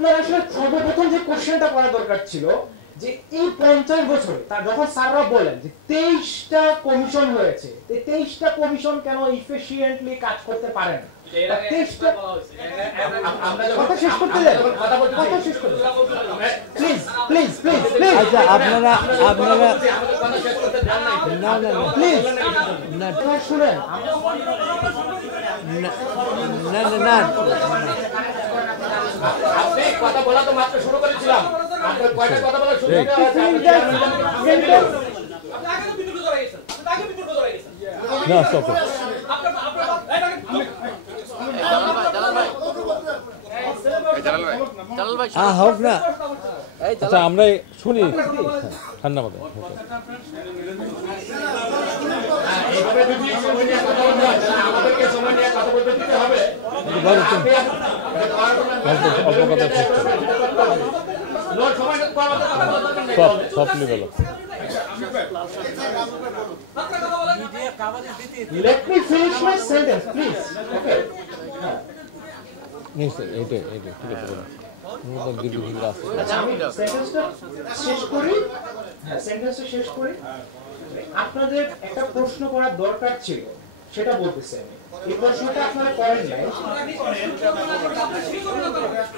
আপনার আসলে সর্বপ্রথম যে কোশ্চেনটা করা দরকার ছিল যে এই 50 বছরে তার যখন স্যাররা বলেন যে 23টা কমিশন হয়েছে, এই 23টা কমিশন কেন ইফিশিয়েন্টলি কাজ করতে পারে না? 23টা আমরা কথা শেষ করতে দেন, কথা শেষ করতে প্লিজ প্লিজ প্লিজ প্লিজ। আচ্ছা আপনারা কথা শেষ করতে দেন না, না প্লিজ না শুনেন। না না না আপনি কথা বলা তো মাত্র শুরু করেছিলাম, আপনার কয়টা কথা বলা শুরু ঠিক। না স্টপ হোক না। আচ্ছা আমরা শুনি ঠান্ডা মাথায়। এইভাবে যদি সময় নিয়ে কথা বলতে হয় তাহলে আমাদেরকে সময় নিয়ে কথা বলতে দিতে হবে। অল্প কথা শেষ করো। সফটলি বলো। Let me finish my sentence, please. Okay. নিশ্চয় এইটাই এইটাই ঠিক আছে বলো। আচ্ছা আমি সেন্টেন্সটা শেষ করি। হ্যাঁ সেন্টেন্সটা শেষ করি। আপনাদের একটা প্রশ্ন করার দরকার ছিল, সেটা বলতেছি আমি। এই প্রশ্নটা আপনারা করেন নাই।